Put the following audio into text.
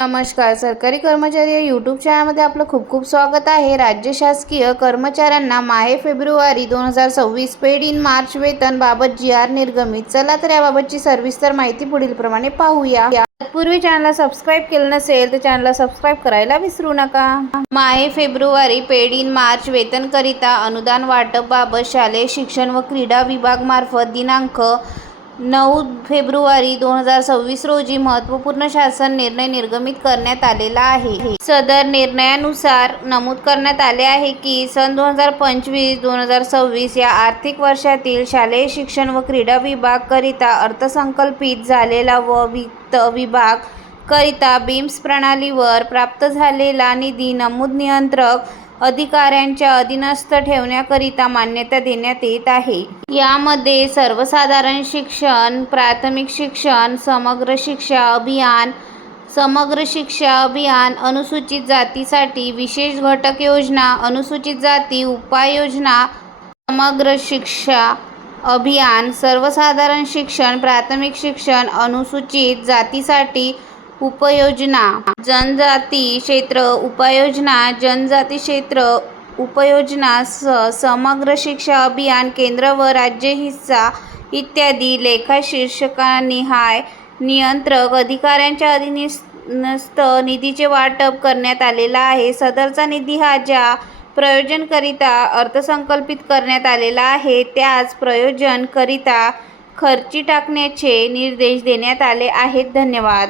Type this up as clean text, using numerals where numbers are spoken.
नमस्कार. सरकारी कर्मचारी या यूट्यूब चॅनलमध्ये आपलं खूप खूप स्वागत आहे. राज्य शासकीय कर्मचाऱ्यांना माहे फेब्रुवारी 2026 पेड इन मार्च वेतन बाबत जी.आर. निर्गमित. चला तर याबाबतची सविस्तर माहिती पुढीलप्रमाणे पाहूया. तत्पूर्वी चॅनलला सबस्क्राईब केलं नसेल तर चॅनलला सबस्क्राईब करायला विसरू नका. माहे फेब्रुवारी पेड इन मार्च वेतनकरिता अनुदान वाटप बाबत शालेय शिक्षण व क्रीडा विभागामार्फत दिनांक 9 फेब्रुवारी 2026 रोजी महत्त्वपूर्ण शासन निर्णय निर्गमित करण्यात आलेला आहे. सदर निर्णयानुसार नमूद करण्यात आले आहे की सन 2025-2026 या आर्थिक वर्षातील शालेय शिक्षण व क्रीडा विभाग करिता अर्थसंकल्पित झालेला व वित्त विभाग करिता बीम्स प्रणालीवर प्राप्त झालेला निधी नमूद नियंत्रक अधिकाऱ्यांच्या अधीनस्थ ठेवण्याकरिता मान्यता देण्यात येत आहे. यामध्ये सर्वसाधारण शिक्षण, प्राथमिक शिक्षण, समग्र शिक्षा अभियान, अनुसूचित जातीसाठी विशेष घटक योजना, अनुसूचित जाती उपाययोजना, समग्र शिक्षा अभियान, सर्वसाधारण शिक्षण, प्राथमिक शिक्षण, अनुसूचित जातीसाठी उपयोजना, जनजाती क्षेत्र उपयोजना, जनजाती क्षेत्र उपयोजना, समग्र शिक्षा अभियान, केंद्र व राज्य हिस्सा इत्यादी लेखाशीर्षकानिहाय नियंत्रक अधिकाऱ्यांच्या अधीनस्थ निधीचे वाटप करण्यात आलेला आहे. सदरचा निधी हा ज्या प्रयोजनाकरिता अर्थसंकल्पित करण्यात आलेला आहे त्याच प्रयोजनाकरिता खर्ची टाकण्याचे निर्देश देण्यात आले आहेत. धन्यवाद.